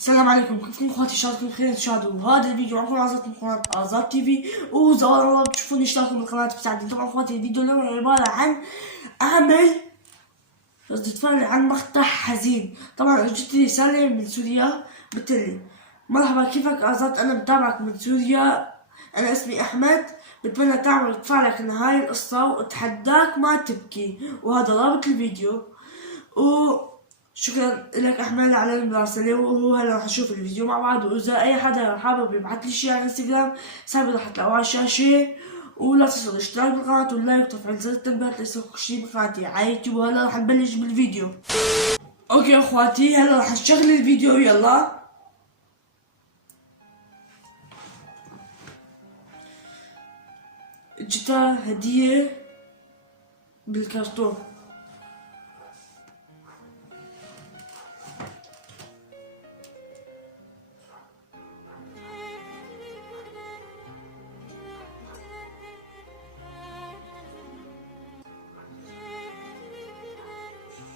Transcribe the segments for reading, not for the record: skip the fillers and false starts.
السلام عليكم، كيفكم اخواتي؟ ان شاء الله بخير تشاهدوا هذا الفيديو. معكم عزت من قناة آزاد تي في، وزوال الله بتشوفوني اشتركوا بالقناة بتاعتي. طبعا اخواتي الفيديو اليوم عبارة عن عمل تتفرج عن مقطع حزين. طبعا اجت لي رسالة من سوريا بتقلي: مرحبا، كيفك آزاد؟ انا بتابعك من سوريا، انا اسمي احمد، بتمنى تعمل تفعلك نهاية القصة واتحداك ما تبكي، وهذا رابط الفيديو. شكرا لك احمد على المراسلة، وهو هلا رح نشوف الفيديو مع بعض. واذا اي حدا حابب يبعث لي شي على الانستغرام سابق رح تلاقوه على الشاشة. ولا تنسوا الاشتراك بالقناة واللايك وتفعيل زر التنبيهات ليصيركم شي بقناتي على يوتيوب. وهلا رح نبلش بالفيديو. اوكي اخواتي، هلا رح نشغل الفيديو. يلا. اجتها هدية بالكرتون.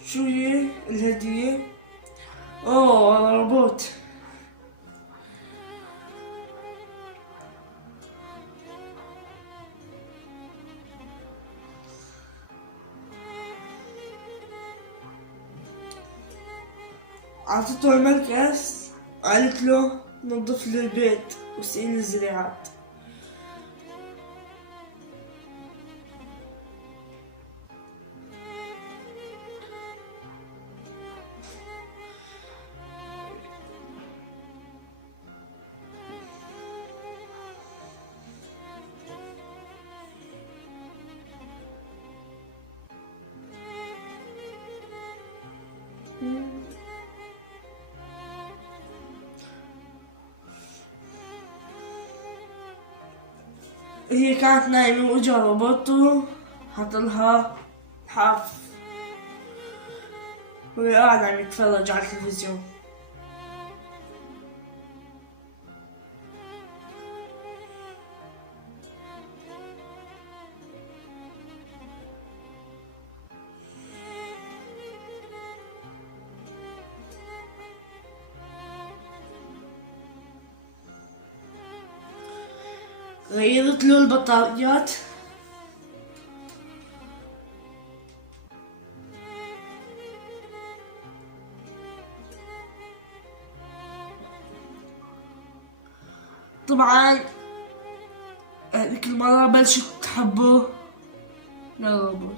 شو هي الهدية؟ اوه، روبوت. عطته المركز، قالت له نظف لي البيت وسقي الزراعات. هي كانت نايمة واجا روبوته حطلها حاف، وهي قاعدة عم يتفرج على التلفزيون. غيرت له البطاريات. طبعا هذيك المرة بلشت تحبه للروبوت.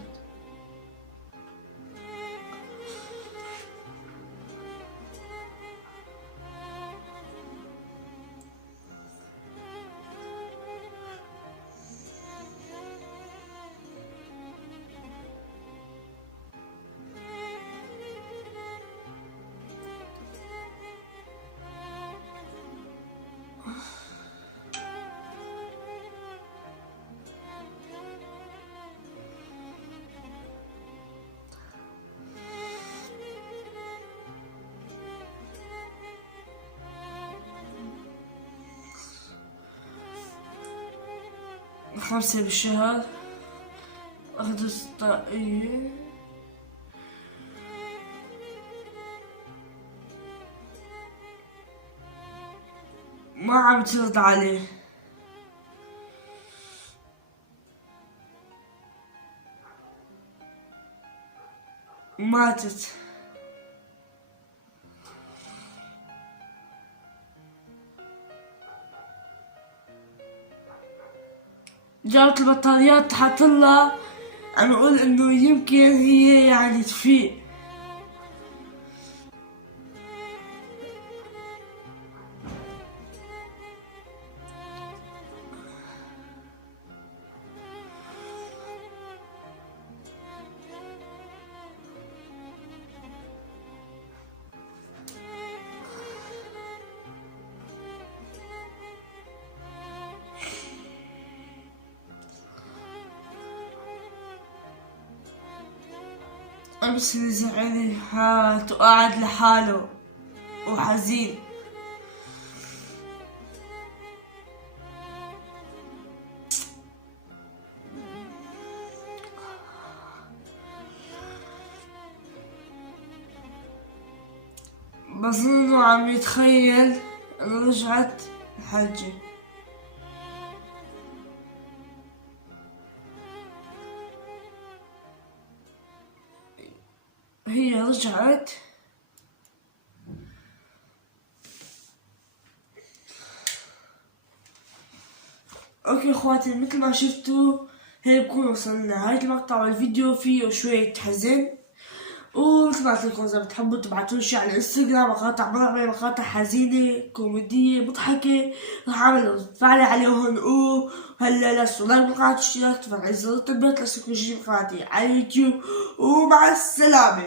خمسة بالشهر، أخذ طاقية. ما عم ترد عليه. ماتت. جابت البطاريات حاطلها، عم يقول انه يمكن هي يعني تفيق. أمس زعلي حالته قاعد لحاله وحزين. بظنه عم تخيل انا رجعت الحجة. هي رجعت اوكي اخواتي، مثل ما شفتوا هيك بكون وصلنا لنهاية المقطع، والفيديو فيه شوية حزن. ومثل ما قلت لكم اذا بتحبوا تبعتوا شي على الانستغرام، مقاطع مرعبة، مقاطع حزينة كوميدية مضحكة، رح اعمل فعلي عليهم. وهلا لسه لايك بالقناة واشتراك، تفعل زر التنبيهات لسه كل شي بقناتي على اليوتيوب. ومع السلامة.